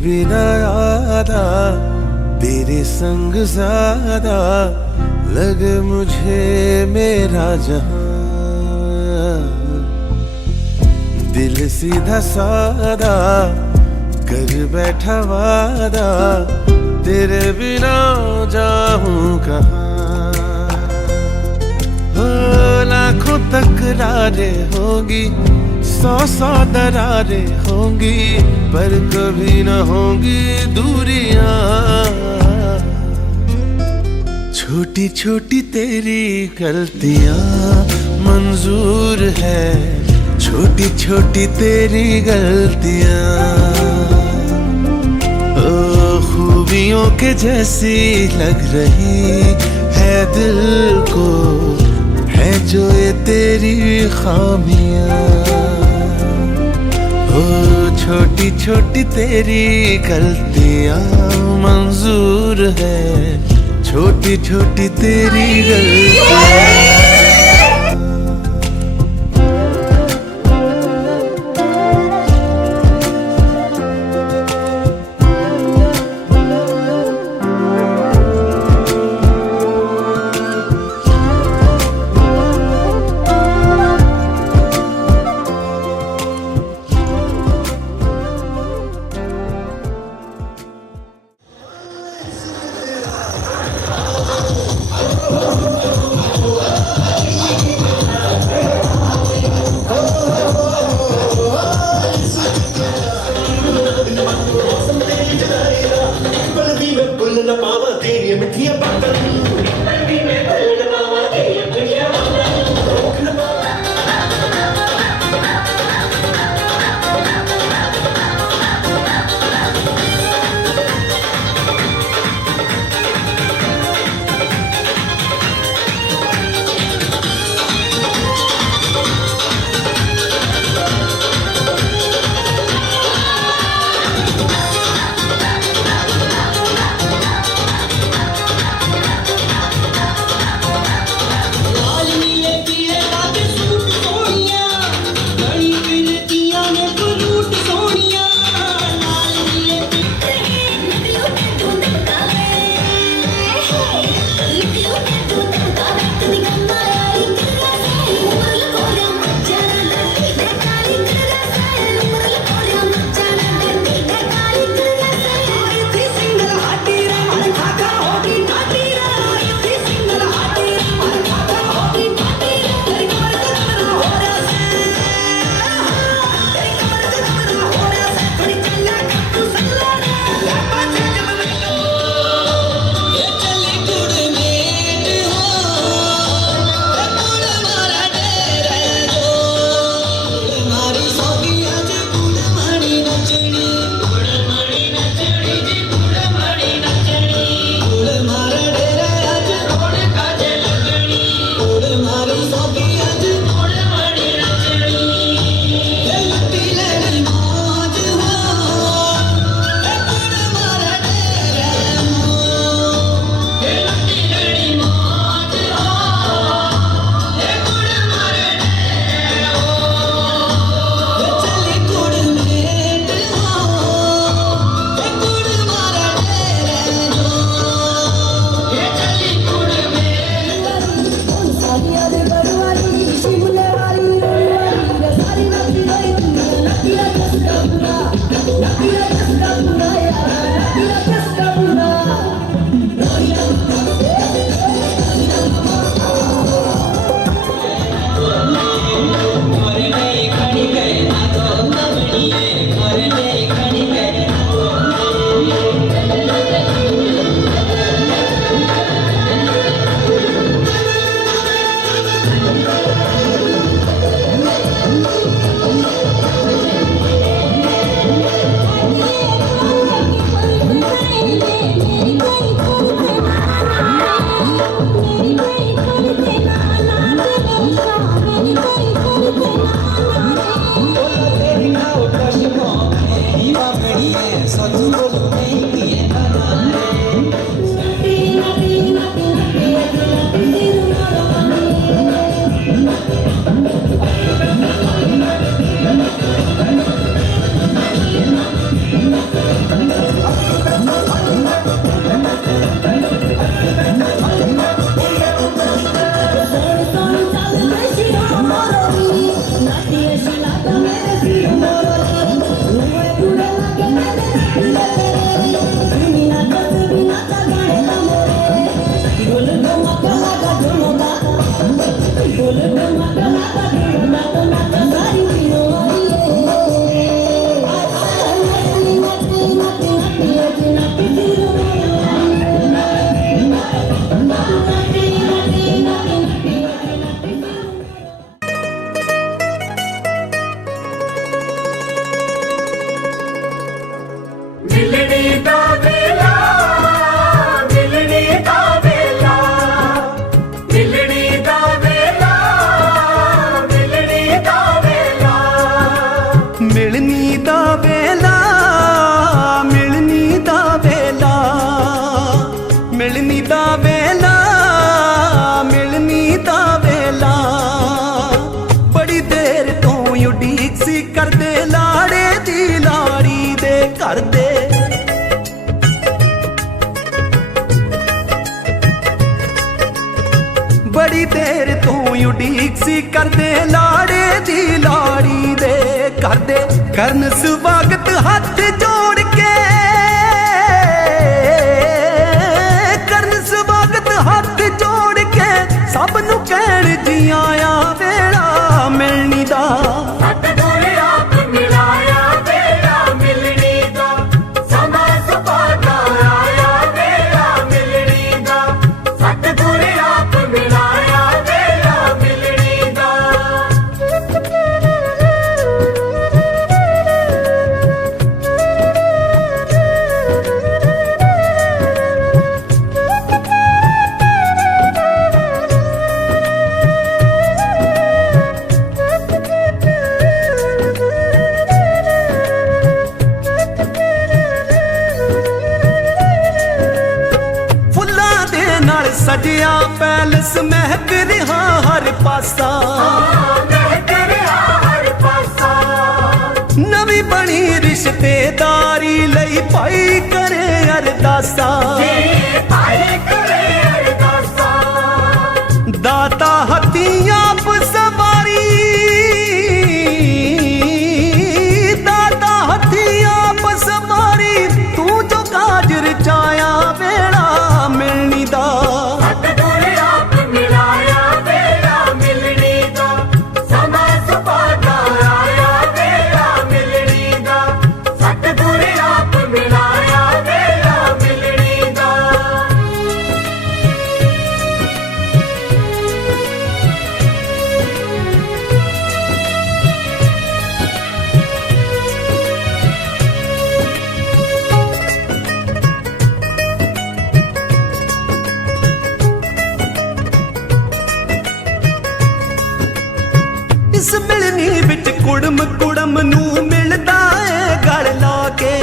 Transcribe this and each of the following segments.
बिना आदा तेरे संग ज्यादा लगे मुझे मेरा जहां। दिल सीधा सादा कर बैठा वादा तेरे बिना जाऊं कहाँ। हो लाखों तकरारें होंगी, सौ सौ दरारें होंगी, पर कभी न होंगी दूरियां। छोटी छोटी तेरी गलतियां मंजूर है, छोटी छोटी तेरी गलतियां। ओ खूबियों के जैसी लग रही है दिल को, है जो ये तेरी खामियां। ओ छोटी छोटी तेरी गलतियां मंजूर है, छोटी छोटी तेरी गलतियां। करदे लाड़े दी लाड़ी दे करदे। बड़ी देर तू उड़ीक सी करदे लाड़े दी लाड़ी दे करदे। करन स्वागत हाथ जोड़ के, करन स्वागत हाथ जोड़ के सब नू कहण जी आया वेला मिलनी दा। सजिया पैलस महक रहा हर पासा, नवी बनी रिश्तेदारी लई पाई करे अरदासा। दाता हथियां सवारी, दाता हथियां सवारी तू जो काज रचाया वेला मिलनी दा। इस मिलनी बिच कुड़म कुड़म नू मिलदा है गल ला के,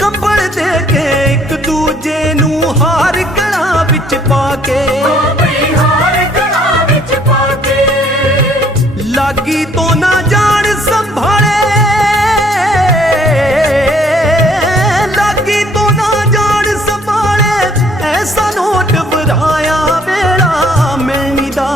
कंबल दे के एक दूजे नू हार गला बिच पाके। लागी तो ना जान संभाले, लागी तो ना जान संभाले ऐसा नोट बराया वेला मिलनी दा।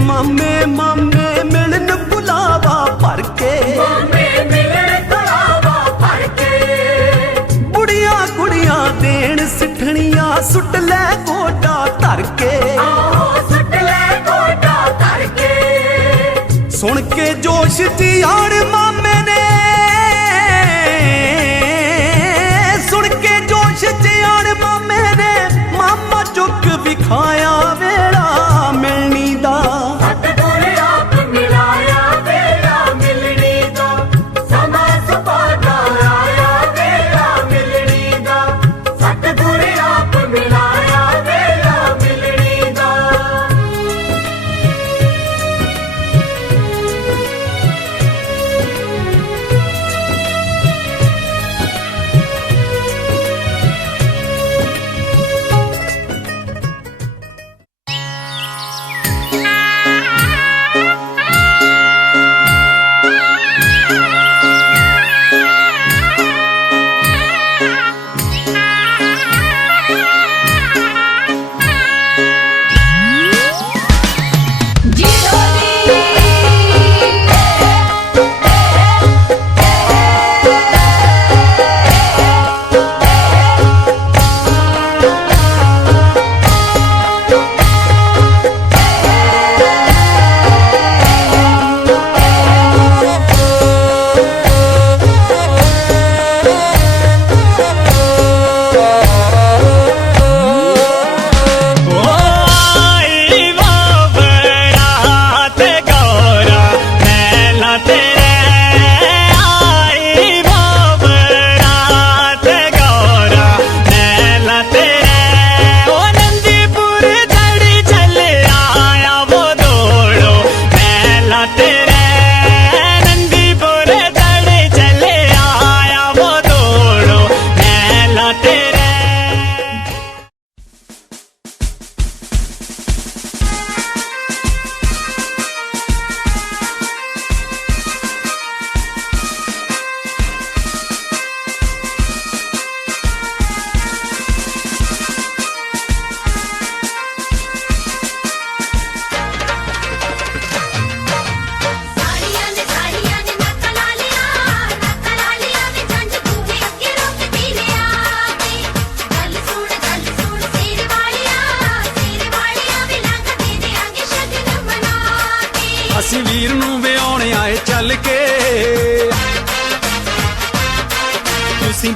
मामे मामे मिलन बुलावा भर के, बुढ़िया कुड़िया देन सिठनिया सुट ले गोडा धर के। सुन के जोश दी आड़ मामे ने, सुन के जोश दी आड़ मामे ने मामा चुक विखाया वेला मिलनी दा।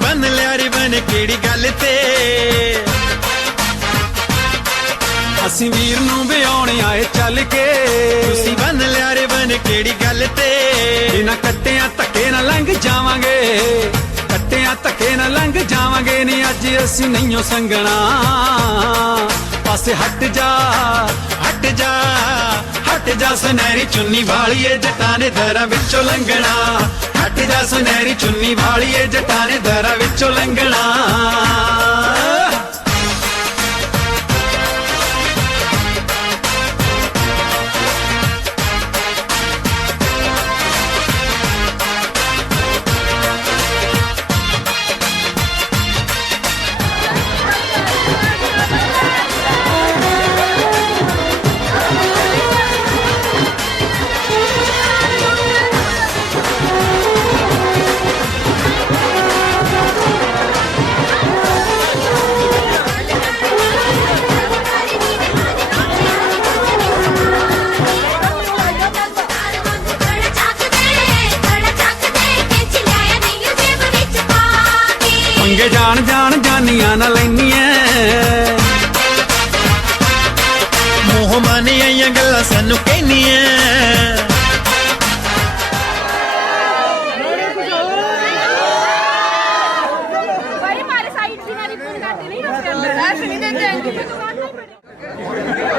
बन लिया रिबन केड़ी गल ते ਅਸੀਂ ਵੀਰ ਨੂੰ ਵਿਆਉਣ ਆਏ ਚੱਲ ਕੇ ਤੁਸੀਂ ਬਨ ਲਿਆ ਰਿਬਨ ਕਿਹੜੀ ਗੱਲ ਤੇ ਬਿਨਾਂ ਕੱਟਿਆਂ ਧੱਕੇ ਨਾ ਲੰਘ ਜਾਵਾਂਗੇ ਕੱਟਿਆਂ ਧੱਕੇ ਨਾ ਲੰਘ ਜਾਵਾਂਗੇ ਨੀ ਅੱਜ ਅਸੀਂ ਨਹੀਂਓ ਸੰਗਣਾ ਪਾਸੇ ਹਟ ਜਾ ਹਟ ਜਾ ਹਟ ਜਾ ਸੁਨਹਿਰੀ ਚੁੰਨੀ ਵਾਲੀਏ ਜੱਟਾਂ ਨੇ ਦਰਾਂ ਵਿੱਚੋਂ ਲੰਘਣਾ ਹਟ ਜਾ ਸੁਨਹਿਰੀ ਚੁੰਨੀ ਵਾਲੀਏ ਜੱਟਾਂ ਨੇ ਦਰਾਂ ਵਿੱਚੋਂ ਲੰਘਣਾ ਪੰਗੇ ਜਾਣ ਜਾਣ ਜਾਨੀਆਂ ਨਾ ਲੈਨੀਆਂ ਮੋਹ ਮਾਨੇ ਆਈਆਂ ਗੱਲਾਂ ਸਾਨੂੰ ਕਹਿਨੀਆਂ भाई हमारे साइड से ना रिपोर्ट करते नहीं उसके अंदर ऐसे नहीं देते हैं इनको तो काटना ही पड़ेगा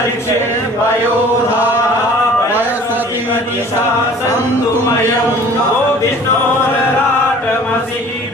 पयोधा पयसतिमतिशा सन्तु मयं नो विष्णोरराटमसि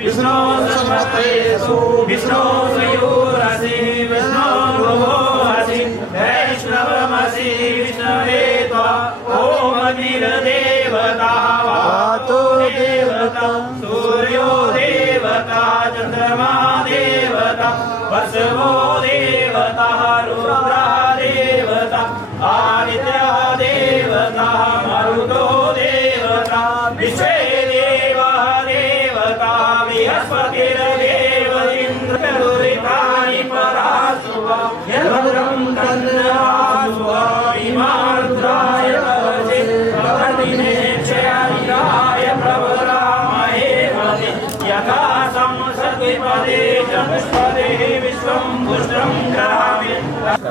विष्णोस्मतेषु विष्णोर्मयूरसि विष्णोर्भुवोऽसि वैष्णवमसि विष्णवे त्वा ॐ अग्निर्देवता वातो देवता सूर्यो देवता चन्द्रमा देवता वसवो देवता रुद्रा देवता आदित्यः देवता मरुतो देवता विश्वे देवः देवता बृहस्पतिर्देव इन्द्रदुरितानि परासुवा यद्भद्रं तन्नहासुवा इमारुद्राय भवते भवतिने क्षयाय प्रभरामहे मते यथा संसर्गिपदे चतुष्पदे विश्वं पुष्टं ग्रहामि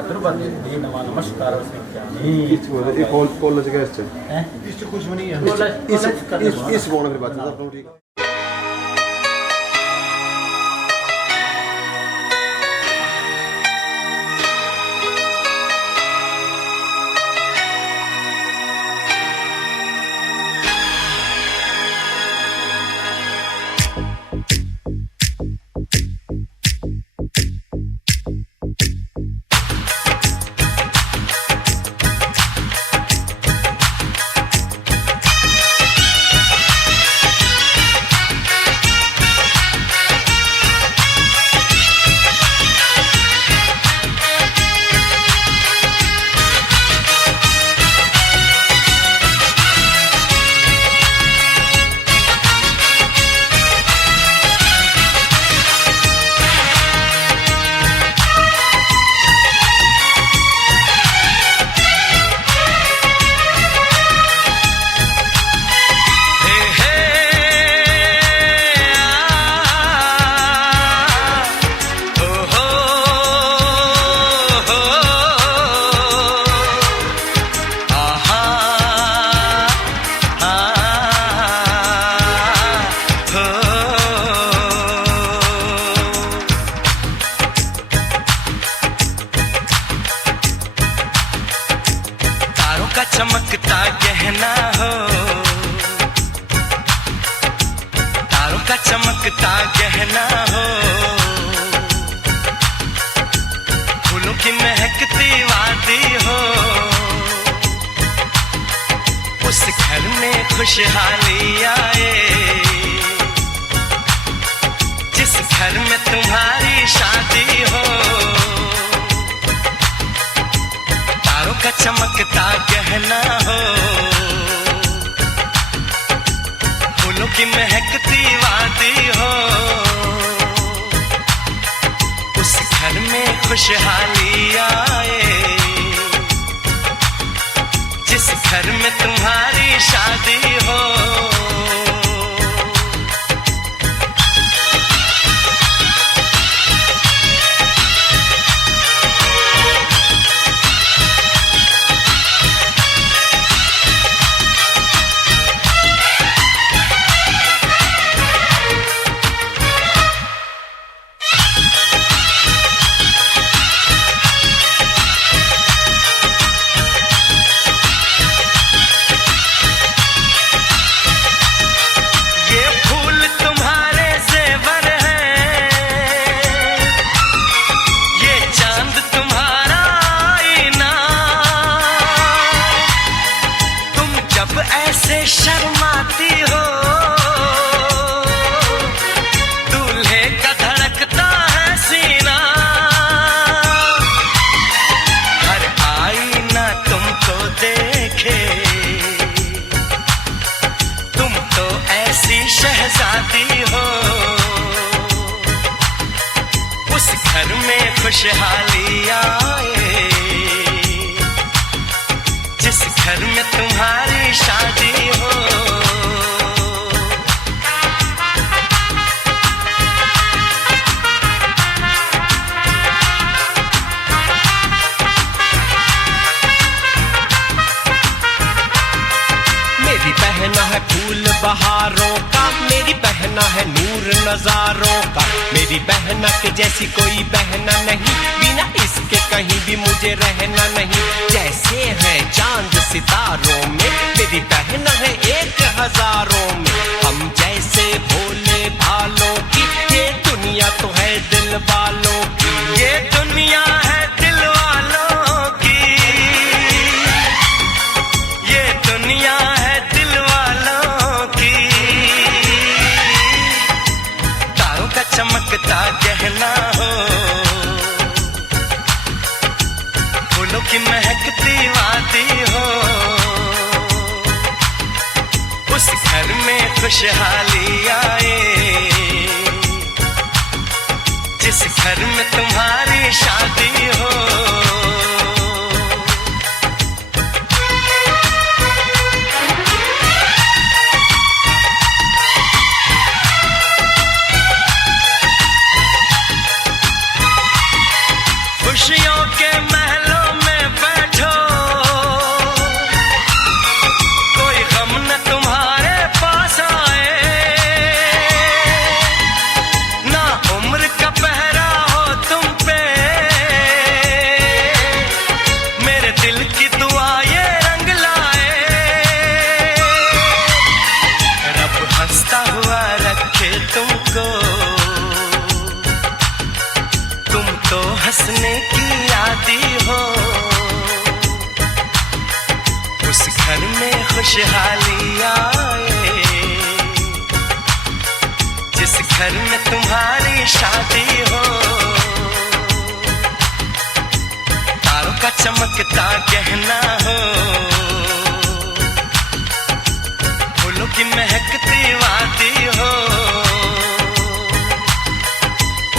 द्रुपदे नमः नमस्कार कॉलेज का इससे कुछ नहीं है इस बोलने की बात है ठीक है। चमकता गहना हो, तारों का चमकता गहना हो, फूलों की महकती वादी हो, उस घर में खुशहाली आए जिस घर में तुम्हारी शादी हो। तारों का चमकता गहना हो, फूलों की महकती वादी हो, उस घर में खुशहाली आए जिस घर में तुम्हारी शादी हो। ऐसे शर्माती हो, दूल्हे का धड़कता है सीना, हर आईना तुमको देखे, तुम तो ऐसी शहजादी हो, उस घर में खुशहाली आए जिस घर में तुम्हारी शादी हो। मेरी बहना है फूल बहारों का, मेरी बहना है नूर नजारों का, मेरी बहना के जैसी कोई बहना नहीं, बिना इसके कहीं भी मुझे रहना नहीं। जैसे है चांद सितारों में, मेरी बहन है 1000 में। हम जैसे भोले भालों की, ये दुनिया तो है दिल वालों की। ये दुनिया है दिल वालों की, ये दुनिया है दिल वालों की। तारों का चमकता गहना हो, फूलों की महकती वादी हो। उस घर में खुशहाली आए, जिस घर में तुम्हारी शादी हो। खुशियों के महलों में बैठो, कोई गम न तुम्हारे पास आए। ना उम्र का पहरा हो तुम पे, मेरे दिल की दुआ ये रंग लाए। रब हंसता हुआ रखे तुमको, तुम तो हंसने की आदी हो। उस घर में खुशहाली आए, जिस घर में तुम्हारी शादी हो। तारों का चमकता गहना हो, फूलों की महकती वादी हो।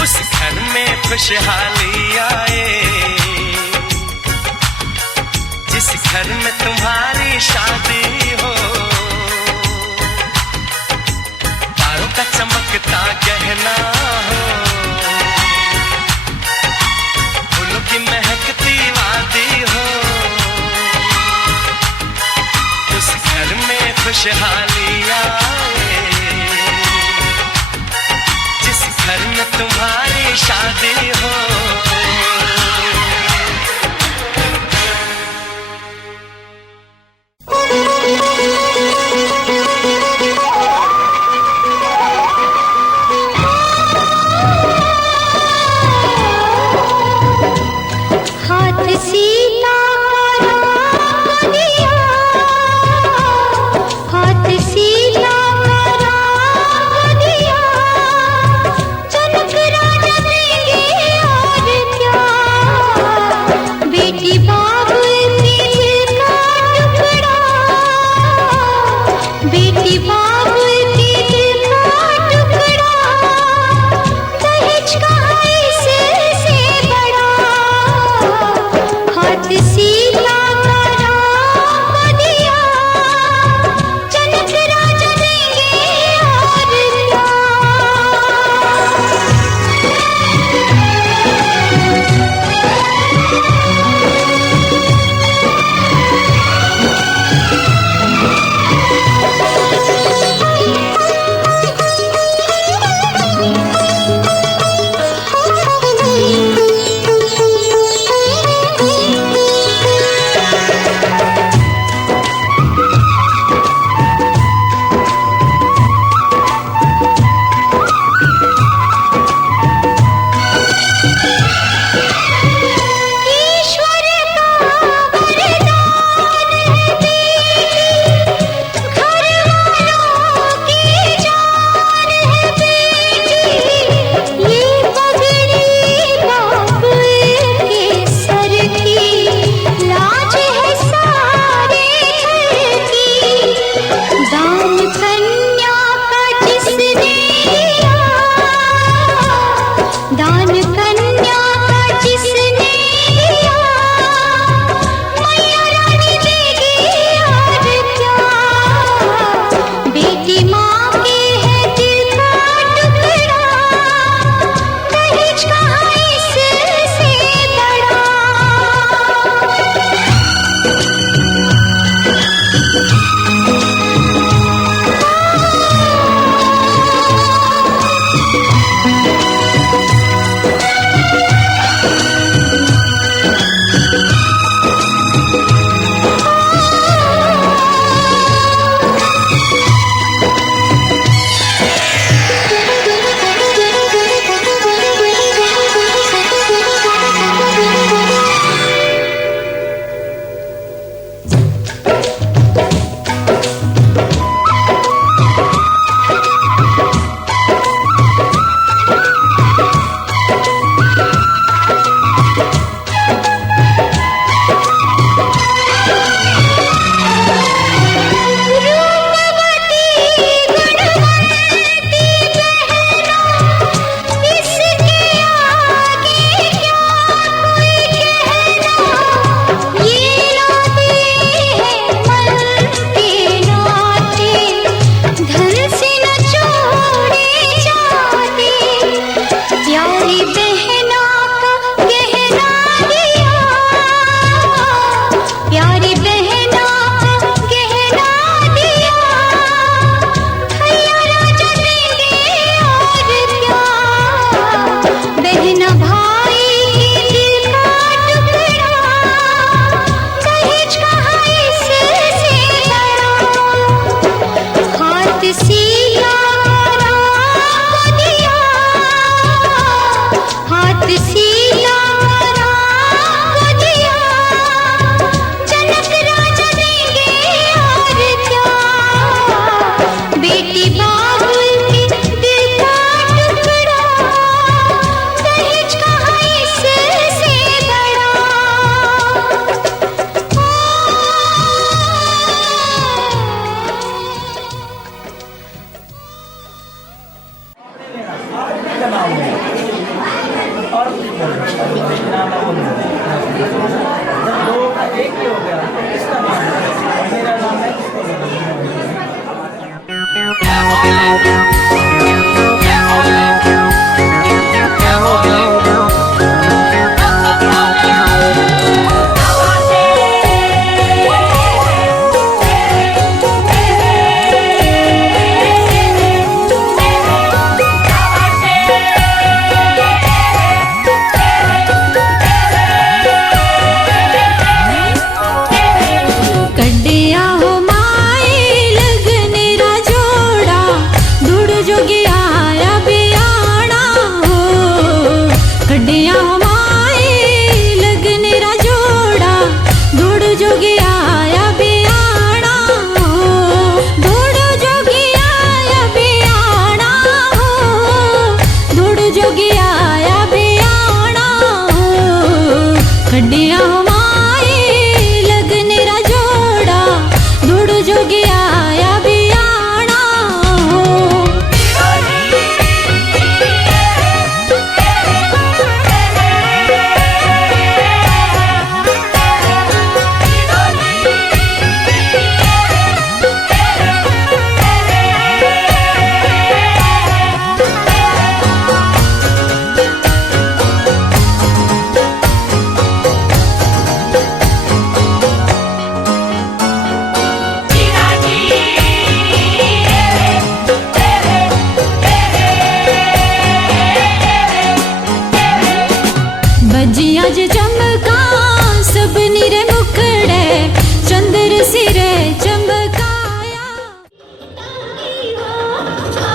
उस घर में खुशहाली आए, जिस घर में तुम्हारी शादी हो। तारों का चमकता गहना हो, फूलों की महकती वादी हो। उस घर में खुशहाली आए, जिस घर में तुम्हारी शादी हो। हाथ सीता का दिया, हाथ सिर चमकाया। अच्छा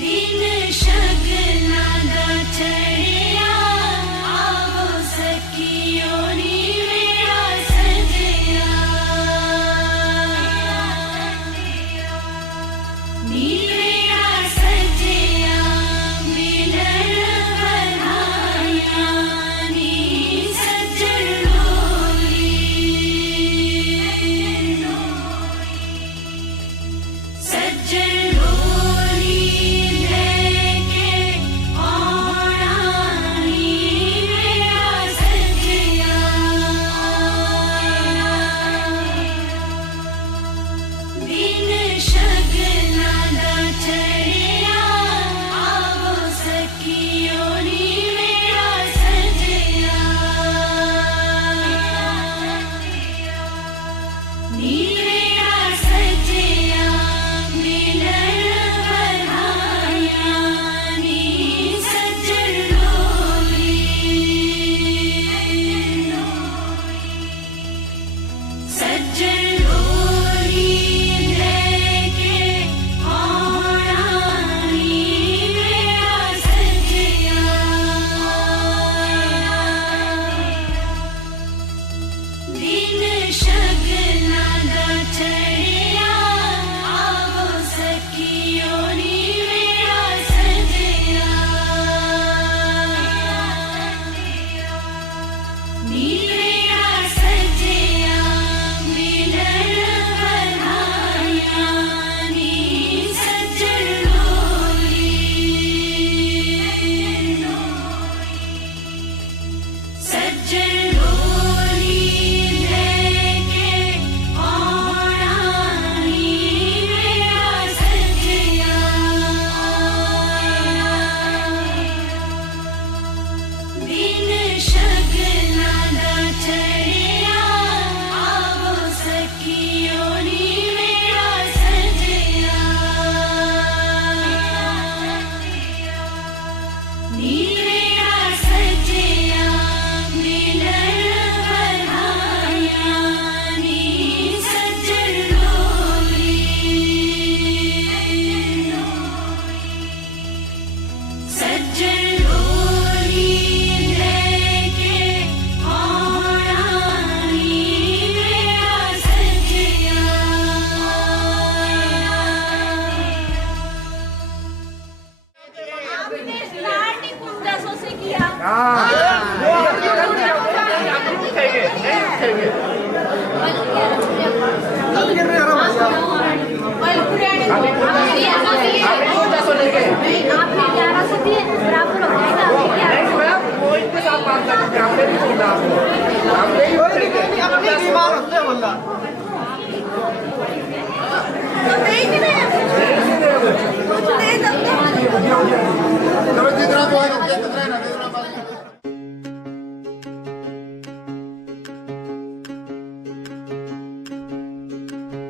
दिन शगना दा चढ़िया आवो सखियो नी मेरा सजया नी मेरा सजया मिलन बधाया नी सजन डोली सजन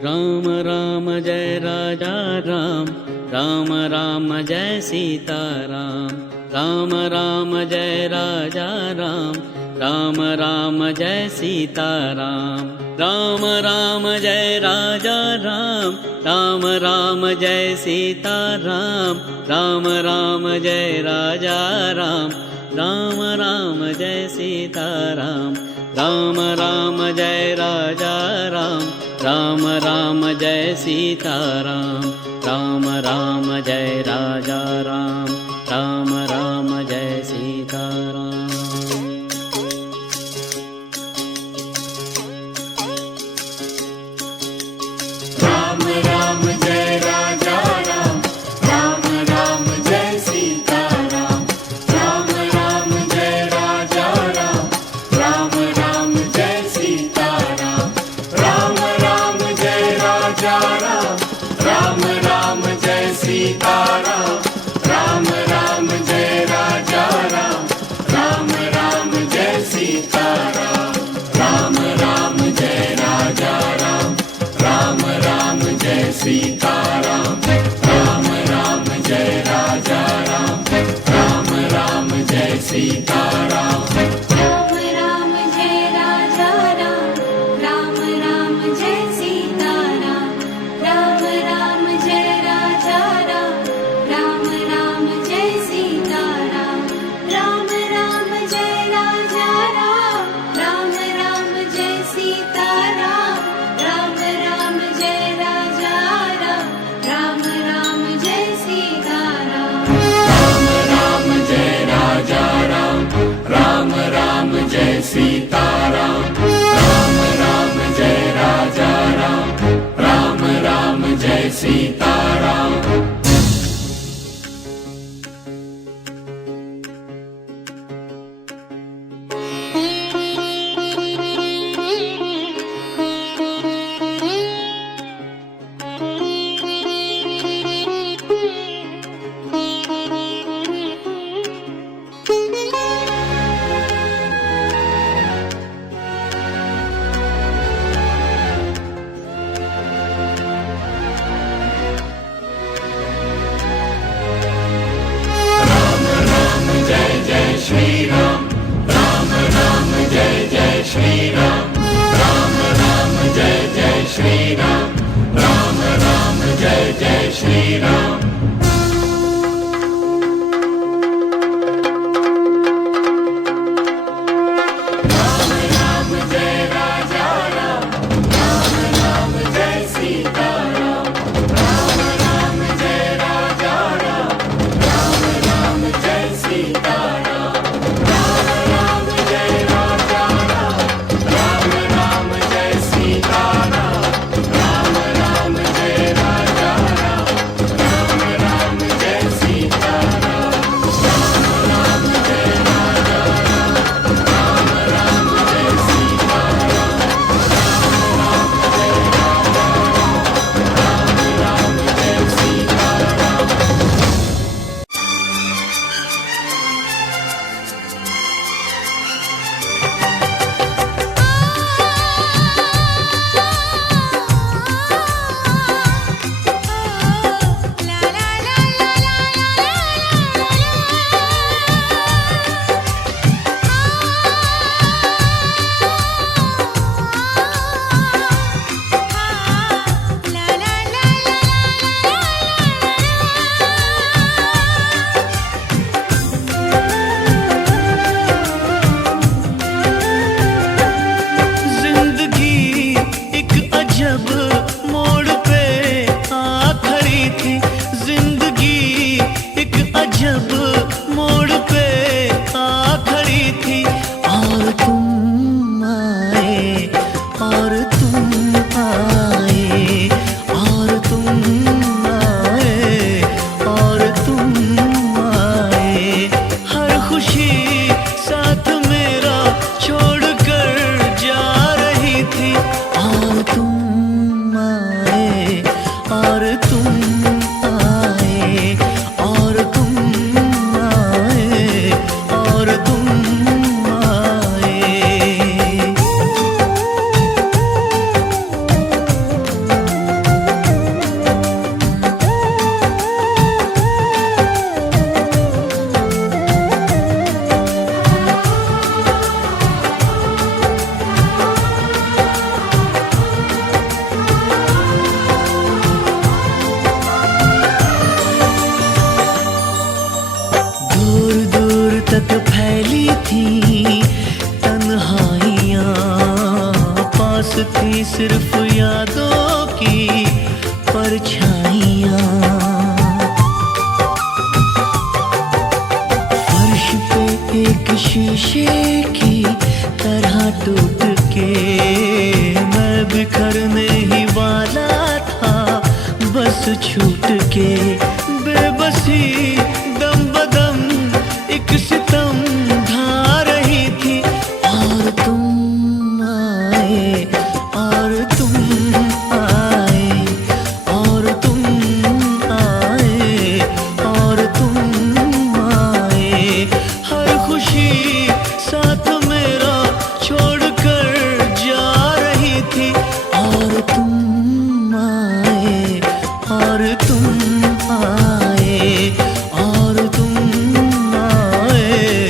राम राम जय राजा राम, राम राम जय सीता राम, राम राम जय राजा राम, राम राम जय सीता राम, राम राम जय राजा राम, राम राम जय सीता राम, राम राम जय राजा राम, राम राम जय सीता राम, राम राम जय राजा राम, राम राम जय सीता राम, राम राम जय राजा राम, राम राम जय सीता राम। राम राम जय राजा राम, राम सीताराम राम राम जय राजा राम राम राम जय सीताराम राम राम जय राजा राम राम राम जय सीताराम राम राम जय राजा राम राम राम जय सीताराम राम राम जय राजा राम राम राम जय सीताराम राम राम जय राजा राम राम राम जय सीताराम राम राम जय राजा राम राम राम जय सीताराम श्री राम राम राम जय जय श्री राम राम राम जय जय श्री राम राम राम जय जय श्री राम राम राम जय राजा राम राम राम जय सीताराम राम राम जय राजा राम राम राम जय सीताराम राम राम जय राजा राम राम राम जय सीताराम राम राम जय राजा राम राम राम जय सीताराम राम राम जय राजा राम राम राम जय सीताराम राम राम जय सीताराम जिंदगी एक अजब मोड़ पे आ खड़ी थी जिंदगी एक अजब मोड़ पे आ खड़ी थी और तुम आए और तुम आए और तुम आए और तुम आए हर खुशी साथ मेरा छोड़ कर जा रही थी और तुम आए और तुम आए और तुम आए और तुम आए दूर दूर तक फैली थी तन्हाइयाँ पास थी सिर्फ यादों की परछाइयाँ फर्श पे एक शीशे की तरह टूट के मैं बिखरने ही वाला था बस छूट के बेबसी दम बदम एक सितम ढा रही थी और तुम आए और तुम आए और तुम आए और तुम आए हर खुशी साथ मेरा छोड़ कर जा रही थी और तुम आए और तुम आए और तुम आए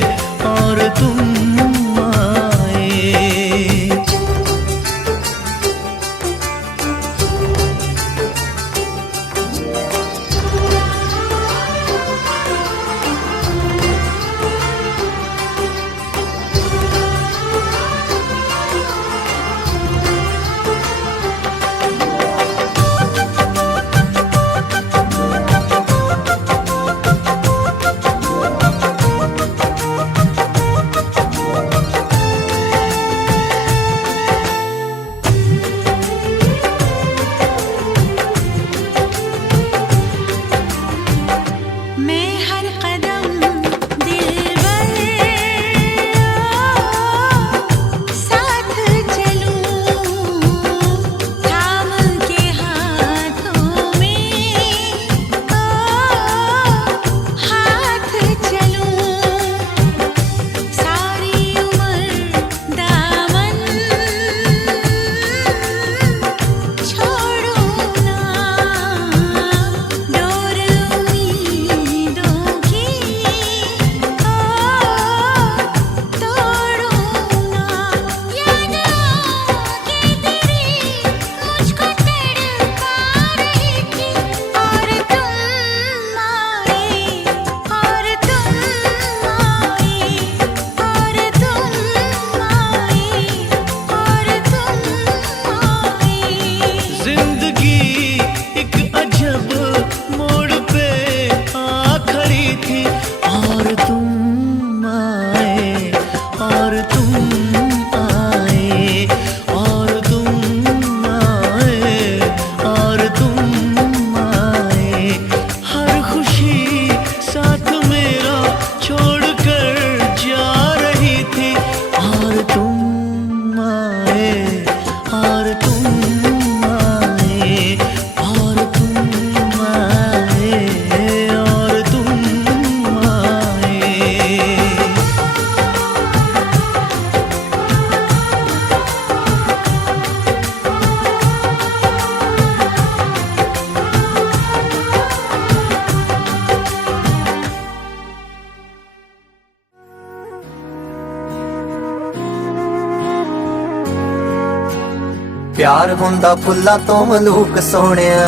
प्यार हुंदा फुल्ला तो मलूक सोहणिया,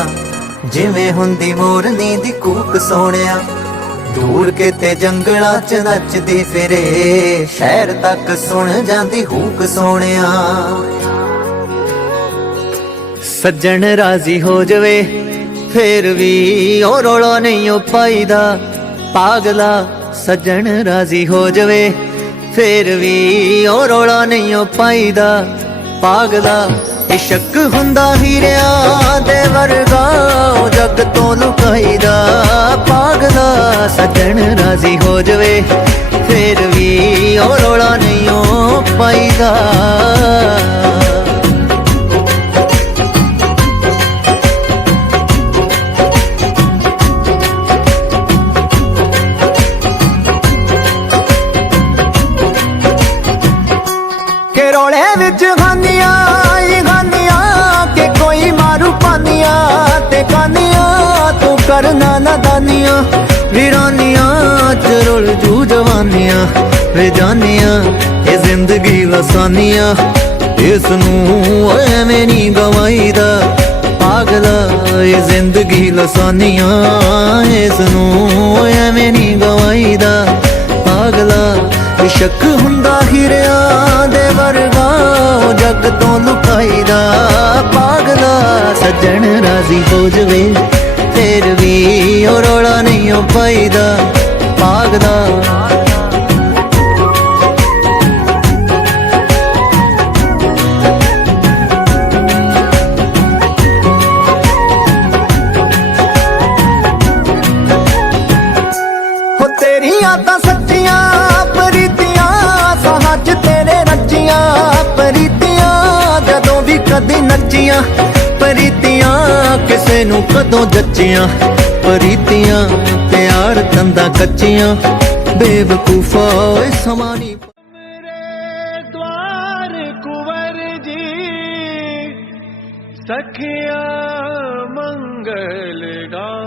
जिवें हुंदी मोरनी दी कूक सोहणिया। दूर किते जंगलां च नचदी फिरे, शहर तक सुन जांदी हूक सोहणिया। सज्जन राजी हो जवे फिर भी ओ रौला नहीं ओ पाईदा, पागला सज्जन राजी हो जवे फिर भी ओ रौला नहीं ओ पाईदा, पागला। इशक हुंदा हीरिया दे वर्गा, जग तो लुकाईदा, पागला। सज्जन राजी हो जवे फिर भी ओ रौला नहीं ओ पाईदा। के रोले विच गानिया के कोई मारू पानिया ते कानिया, तू करना नादानिया। वीरानिया च रुल जू जवानिया, वे जानिया ये जिंदगी लसानिया। इसनू एवें नी गवाईदा, पागला। ये जिंदगी लसानिया, इसनू एवें नी गवाईदा, पागला। इशक हुंदा हीरिया दे वर्गा, जग तो लुकाईदा, पागला। सज्जन राजी हो जवे फिर भी ओ रौला नहीं ओ पाईदा, पागला। हो तेरियां तां सच्चियां प्रीतियां, साहां च तेरे रचियां प्रीतियां। जदों भी कदी नचियां प्रीतियां, किसे नू कदों जचियां प्रीतियां। प्यार तंदा कच्चियां, बेवकूफा ओए समानी। द्वार कुंवर जी सखिया मंगल गाओ।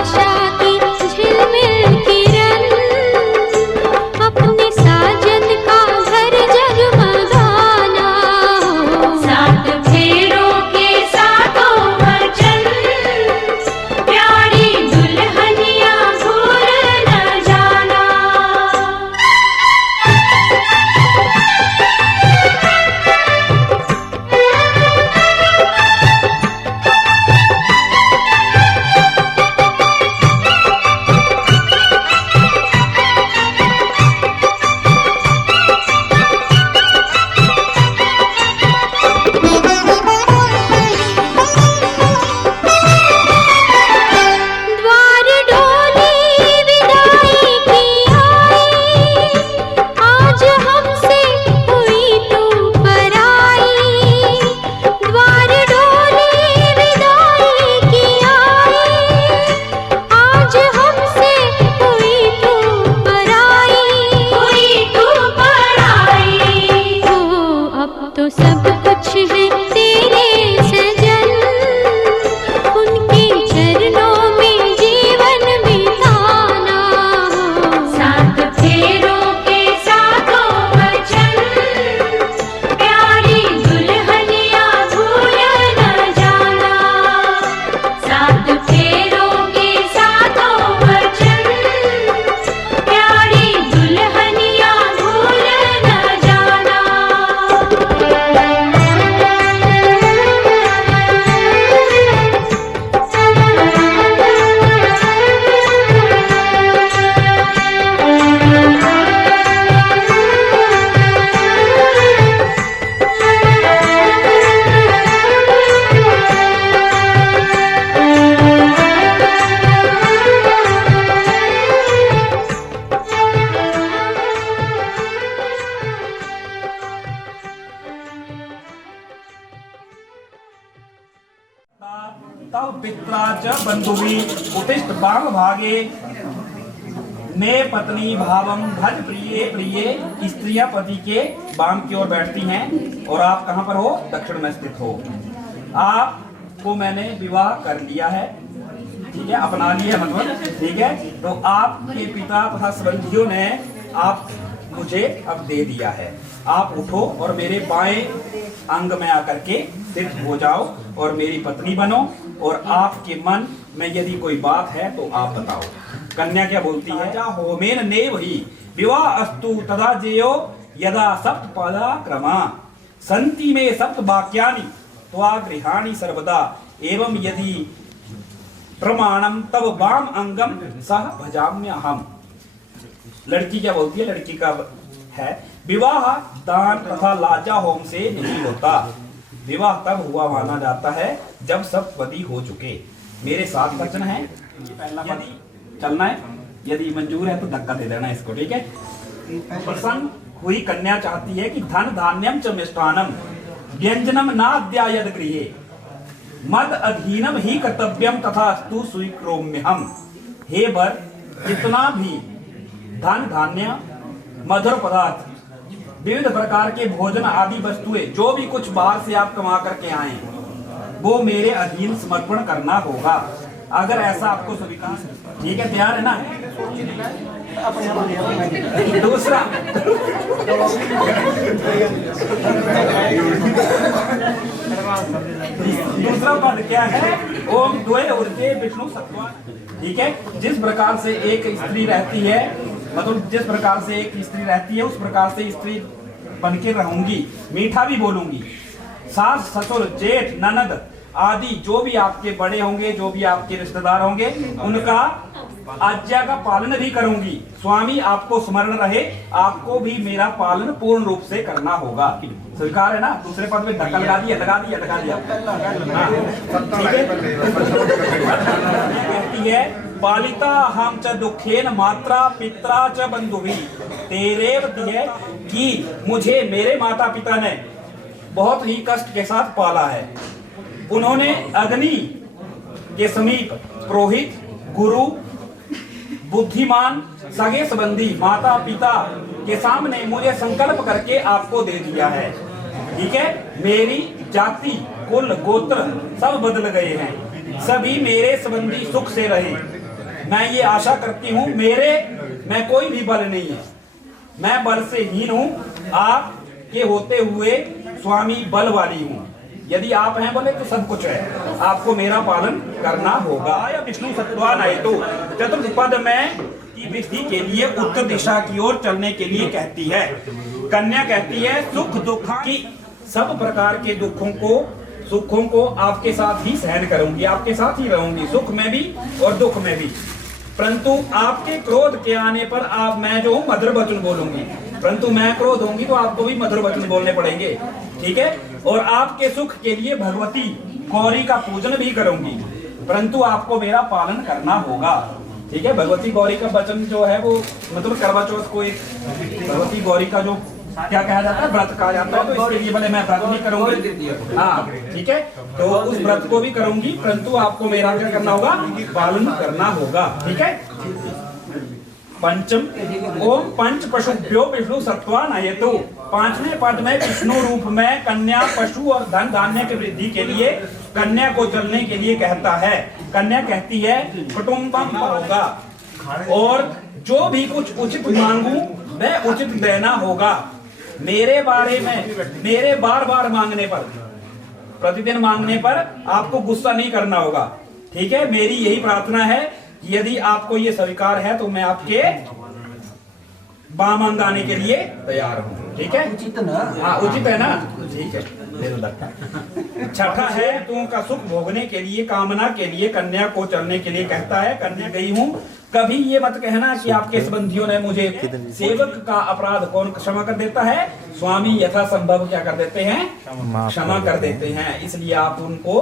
आशा की झिलमिल किरण, अपने साजन का घर जगमगाना हो। सात फेरों के सातों वचन, प्यारी दुल्हनिया भूल न जाना। द्वार डोली विदाई की आई, आज हमसे हुई तू पराई। द्वार डोली विदाई की आई, आज हमसे हुई तू पराई। हुई तू पराई। हो अब तो सब कुछ है तेरे सजन, उनके चरणों में जीवन बिताना हो। सात फेरों के सातों वचन, प्यारी दुल्हनिया भूल न जाना। सात फेरों के सातों वचन, प्यारी दुल्हनिया भूल न जाना। तव पित्रा च बंधुवी उत्तिष्ठ बाम भागे, ने पत्नी भावम भज प्रिय प्रिय। स्त्रियां पति के बाम की ओर बैठती हैं और आप कहां पर हो? दक्षिण में स्थित हो। आपको मैंने विवाह कर लिया है, ठीक है, अपना लिया मतलब, ठीक है। तो आपके पिता तथा संबंधियों ने आप मुझे अब दे दिया है। आप उठो और मेरे बाएं अंग में आकर के स्थित हो जाओ और मेरी पत्नी बनो, और आपके मन में यदि कोई बात है तो आप बताओ। कन्या क्या बोलती है? जा होमेन नेव ही विवाह अस्तु तदा जेयो यदा सप्त पदाक्रमा, संति में सप्त वाक्यानि त्वा गृहाणि सर्वदा, एवं यदि प्रमाणम तब वाम अंगम सह भजाम्यहम। लड़की क्या बोलती है? लड़की का है विवाह दान तथा लाजा होम से नहीं होता। विवाह तब हुआ माना जाता है जब सब पति हो चुके। मेरे 7 वचन हैं, यदि चलना है, यदि मंजूर है तो धक्का दे देना इसको, ठीक है। प्रसन्न हुई कन्या चाहती है कि धन धान्यम च मिष्ठानम व्यंजनम नाद्यायद गृहे, मद अधीनम ही कर्तव्यम तथा अस्तु स्वीकरोम्यहम। हे वर, जितना भी धन धान्य मधुर पदार्थ विविध प्रकार के भोजन आदि वस्तुएं जो भी कुछ बाहर से आप कमा करके आए वो मेरे अधीन समर्पण करना होगा। अगर ऐसा आपको स्वीकार, ठीक है, तैयार है ना? दूसरा दूसरा पद क्या है? ओम द्वय ऊर्जे विष्णु सत्वा, ठीक है। जिस प्रकार से एक स्त्री रहती है, मतलब जिस प्रकार से एक स्त्री रहती है उस प्रकार से स्त्री बनके रहूंगी, मीठा भी बोलूंगी। सास ससुर जेठ ननद आदि जो भी आपके बड़े होंगे, जो भी आपके रिश्तेदार होंगे, उनका आज्ञा का पालन भी करूंगी। स्वामी आपको स्मरण रहे, आपको भी मेरा पालन पूर्ण रूप से करना होगा। स्वीकार है ना? दूसरे पद में धक्का लगा दिया, लगा दिया, लगा दिया, ठीक है। कहती है बालिता हम च दुखेन मात्रा पित्रा च बंधुवी, तेरेव दिए कि मुझे मेरे माता पिता ने बहुत ही कष्ट के साथ पाला है। उन्होंने अग्नि के समीप पुरोहित, गुरु, बुद्धिमान, सगे संबंधी, माता पिता के सामने मुझे संकल्प करके आपको दे दिया है, ठीक है। मेरी जाति, कुल, गोत्र सब बदल गए हैं। सभी मेरे संबंधी सुख से रहे, मैं ये आशा करती हूँ मेरे में कोई भी बल नहीं है, मैं बल से हीन हूँ, आपके होते हुए स्वामी बल वाली हूँ। यदि आप हैं बोले तो सब कुछ है, आपको मेरा पालन करना होगा। या विष्णु सत्वानायतो चतुर्थ पद में की वृद्धि के लिए उत्तर दिशा की ओर चलने के लिए कहती है। कन्या कहती है सुख दुख की सब प्रकार के सुखों को आपके साथ ही सहन करूंगी, आपके साथ ही रहूंगी, सुख में भी और दुख में भी। परंतु आपके क्रोध के आने पर मैं जो हूँ मधुर वचन बोलूंगी, परंतु मैं क्रोध होंगी तो आपको भी मधुर वचन बोलने पड़ेंगे, ठीक है। और आपके सुख के लिए भगवती गौरी का पूजन भी करूंगी, परंतु आपको मेरा पालन करना होगा, ठीक है। भगवती गौरी का वचन जो है वो मतलब करवा चौथ को एक भगवती गौरी का जो क्या कहा जाता है, व्रत कहा जाता है, तो इसके लिए भले मैं व्रत भी करूंगी, हाँ ठीक है। तो उस व्रत को भी करूंगी, परंतु आपको मेरा क्या करना होगा, पालन करना होगा, ठीक है। पंचम ओम पंच पशुभ्यो विष्णु सत्वानायतो, पांचवें पद में विष्णु रूप में कन्या पशु और धन धान्य की वृद्धि के लिए कन्या को चलने के लिए कहता है। कन्या कहती है कुटुंबम होगा, और जो भी कुछ उचित मांगू वह उचित देना होगा। मेरे बारे में मेरे बार बार मांगने पर, प्रतिदिन मांगने पर आपको गुस्सा नहीं करना होगा, ठीक है। मेरी यही प्रार्थना है कि यदि आपको ये स्वीकार है तो मैं आपके बाम अंगाने के लिए तैयार हूँ, ठीक है। उचित ना, हाँ उचित है ना, ठीक है। छठा है तुम का सुख भोगने के लिए कामना के लिए कन्या को चलने के लिए कहता है। कन्या गई हूँ, कभी ये मत कहना कि आपके संबंधियों ने मुझे, सेवक का अपराध कौन क्षमा कर देता है, स्वामी यथा संभव क्या कर देते हैं, क्षमा कर देते हैं। इसलिए आप उनको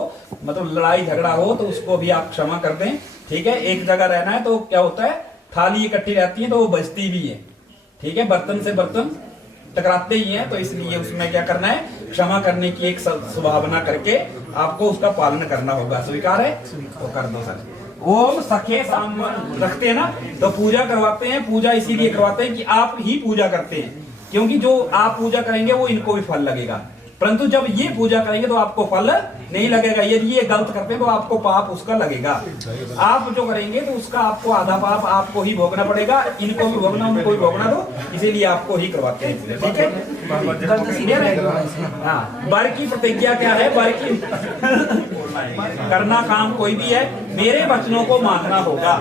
मतलब लड़ाई झगड़ा हो तो उसको भी आप क्षमा कर दें, ठीक है। एक जगह रहना है तो क्या होता है, थाली इकट्ठी रहती है तो वो बजती भी है, ठीक है। बर्तन से बर्तन टकराते ही हैं, तो इसलिए उसमें क्या करना है, क्षमा करने की एक संभावना करके आपको उसका पालन करना होगा। स्वीकार है तो कर दो सर। ओम सखे साम रखते हैं ना, तो पूजा करवाते हैं। पूजा इसीलिए करवाते हैं कि आप ही पूजा करते हैं, क्योंकि जो आप पूजा करेंगे वो इनको भी फल लगेगा, परंतु जब ये पूजा करेंगे तो आपको फल नहीं लगेगा। यदि ये गलत करते हैं तो आपको पाप उसका लगेगा। आप जो करेंगे तो उसका आपको आधा पाप आपको ही भोगना पड़ेगा, इनको भी भोगना उनको भी भोगना, तो इसीलिए आपको ही करवाते हैं, ठीक है। हाँ, वर की प्रतिज्ञा क्या है, वर की करना काम कोई भी है, मेरे वचनों को मानना होगा।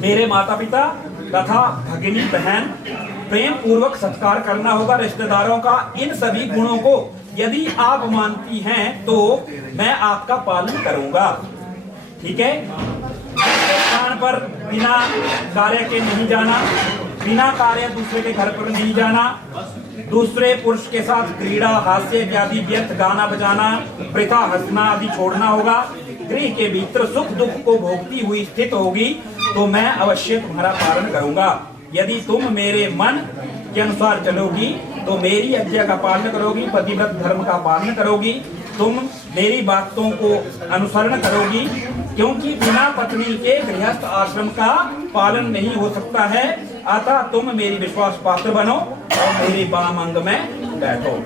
मेरे माता पिता तथा भगिनी बहन प्रेम पूर्वक सत्कार करना होगा, रिश्तेदारों का। इन सभी गुणों को यदि आप मानती हैं तो मैं आपका पालन करूंगा, ठीक है। स्थान पर बिना कार्य के नहीं जाना, बिना कार्य दूसरे के घर पर नहीं जाना, दूसरे पुरुष के साथ क्रीड़ा हास्य इत्यादि व्यर्थ गाना बजाना वृथा हंसना आदि छोड़ना होगा। गृह के भीतर सुख दुख को भोगती हुई स्थित होगी तो मैं अवश्य तुम्हारा पालन करूंगा। यदि तुम मेरे मन के अनुसार चलोगी तो मेरी आज्ञा का पालन करोगी, पतिव्रत धर्म का पालन करोगी, तुम मेरी बातों को अनुसरण करोगी, क्योंकि बिना पत्नी के गृहस्थ आश्रम का पालन नहीं हो सकता है। अतः तुम मेरी विश्वास पात्र बनो और मेरे वाम अंग में बैठो,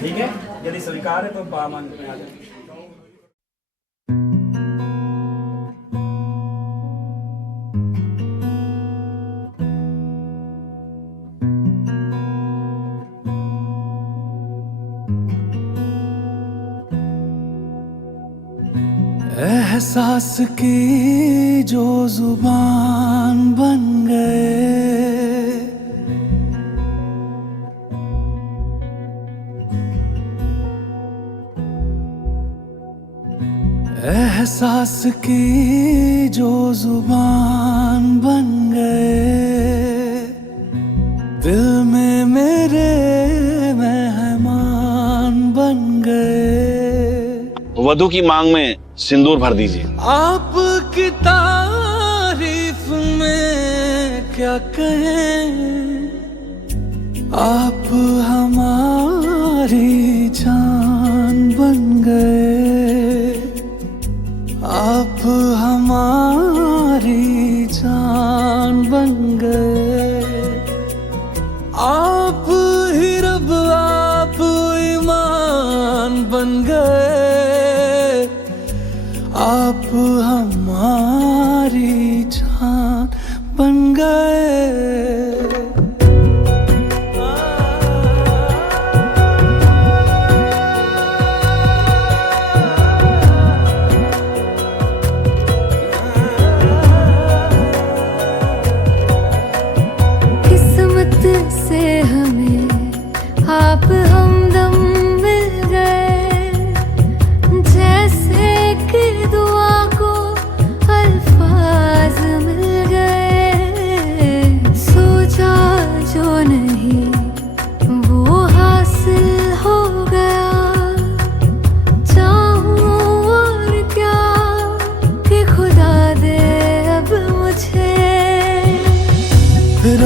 ठीक है। यदि स्वीकार है तो वाम अंग में आ जाओ। एहसास की जो जुबान बन गए, एहसास की जो जुबान बन गए, दिल में मेरे मेहमान बन गए। वधू की मांग में सिंदूर भर दीजिए। आपकी तारीफ में क्या कहें, आप हमारी जान बन गए, आप हमारी जान बन गए। आप ही रब आप ईमान बन गए, आप हमारी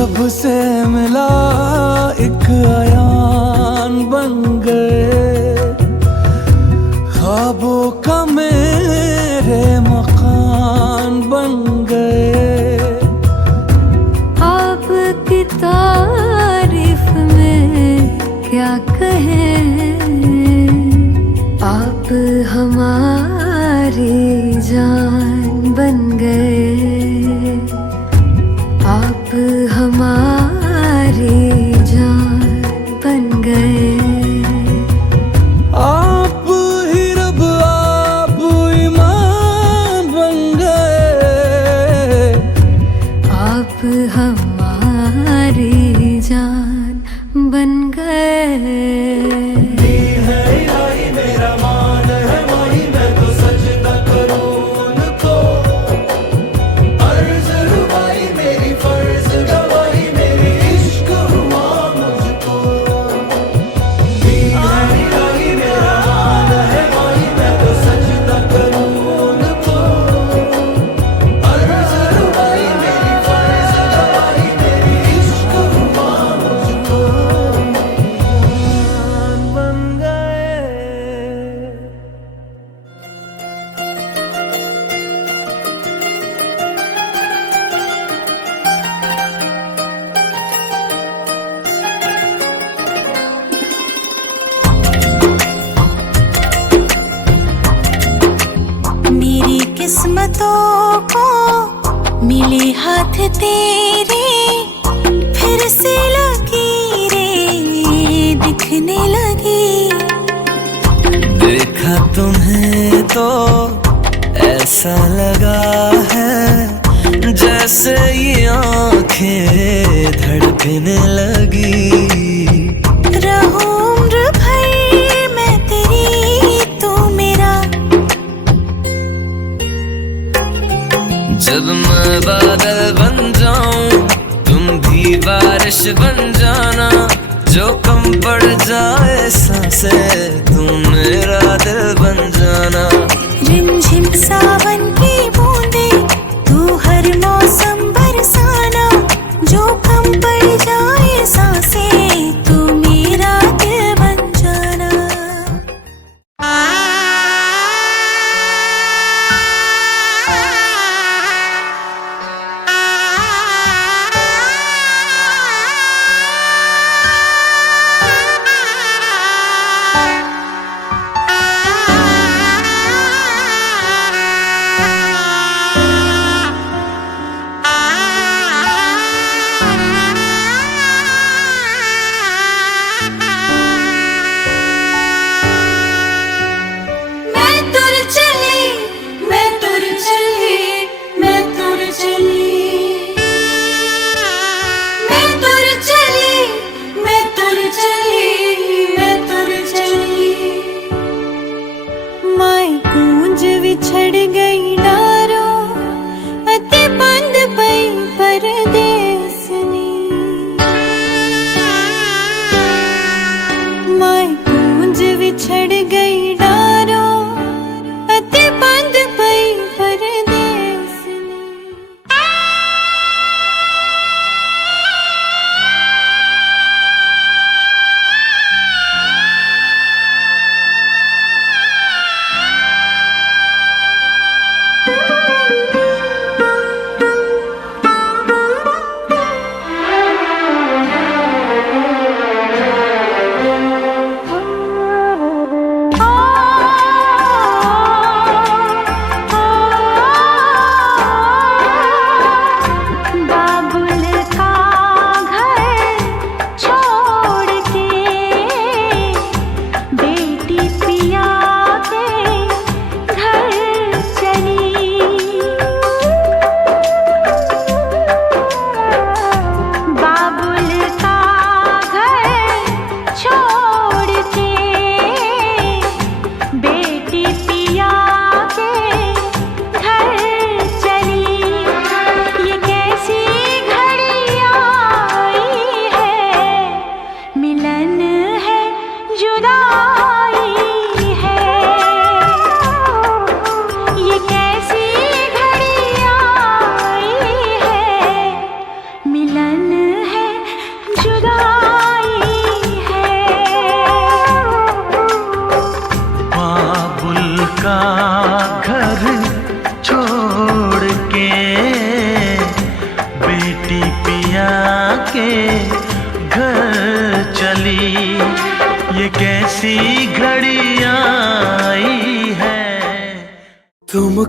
जब से मिला एक आयान बन गए, ख्वाबों का मेरे मकान बन गए। आपकी तारीफ में क्या कहें, आप हमारी जान बन गए, आप हमारी जान बन गए। आप ही रब आप ईमान बन गए, आप हमारी जान बन गए। मेरा मान है माही, मैं तो सजदा करूं उनको। अर्ज़ रुबाई मेरी फर्ज गवाही, मेरी इश्क हुआ मुझको। दीन है इलाही मेरा मान है माही, मैं तो सजदा करूं उनको। अर्ज़ रुबाई मेरी फर्ज गवाही, मेरी इश्क हुआ मुझको। जान बन गए। मेरी किस्मतों को मिले हाथ तेरे, फिर से लकीरें दिखने लगी। देखा तुम्हें तो ऐसा लगा है, जैसे ये आंखें धड़कने लगी। रहूं उम्र भर मैं तेरी, तू मेरा। जब मैं बादल बन जाऊं, तुम भी बारिश बन जाना। जो कम पड़ जाए सांसें, तुम मेरा दिल बन जाना। रिमझिम सावन की बूंदे, तू हर मौसम बरसाना। जो कम पड़ जाए सांसें, तू मेरा दिल बन जाना।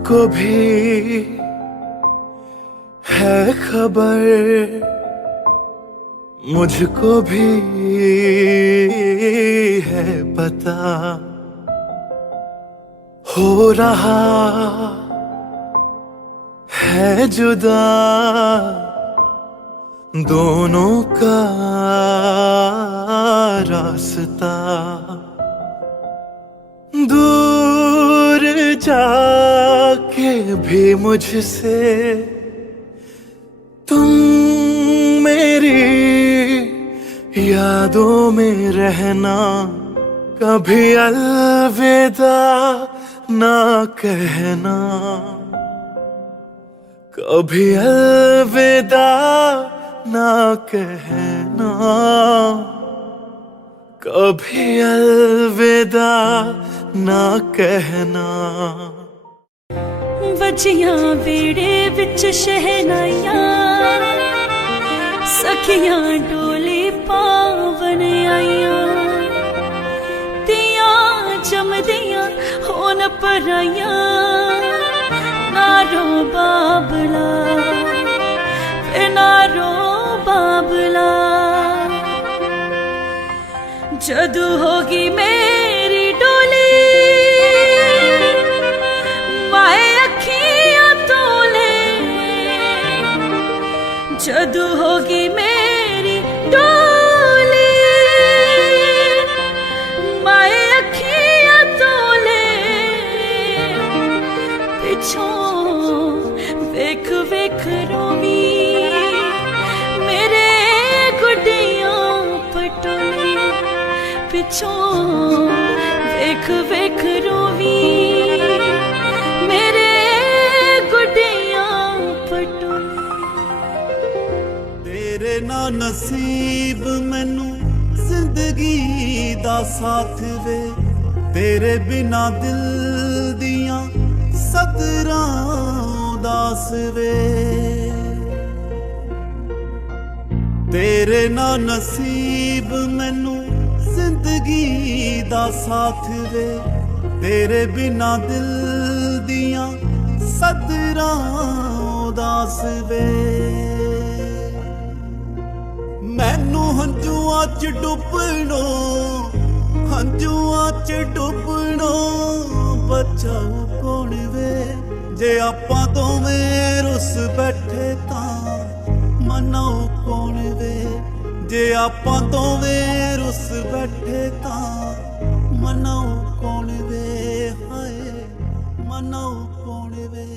तुमको भी है खबर, मुझको भी है पता, हो रहा है जुदा दोनों का रास्ता। दूर जाके भी मुझसे तुम मेरी यादों में रहना, कभी अलविदा ना कहना, कभी अलविदा ना कहना, कभी अलविदा ना कहना। बजियां बेड़े विच शहनाइयां, सखियां डोली पावन आइयां, तियां जमदियां होन पराइयां, नारो बाबला वे नारो बाबला। जदू होगी मेरी डोली माए अखियां तोले, जदू होगी मेरी डोली माए अखियां तोले। पिछों वेख वेख रोवी मेरे गुड्डियां पटोले, पिछों वेख वेख रोवी मेरे गुड्डियां पटोले। तेरे ना नसीब मैनू जिंदगी दा साथ वे, तेरे बिना दिल दियां सदरां उदास वे। तेरे ना नसीब मैनू जिंदगी दा साथ वे, तेरे बिना दिल दियां सदरां उदास वे। मैनू हंजुआं च डुबणो, हंजुआं च डुबणो बचाओ कौन वे। जे आपां दोवें रुस बैठे तां मनाओ कौन वे। जे आपां दोवें रुस बैठे तां मनाओ कौन वे। हाय मनाओ कौन वे।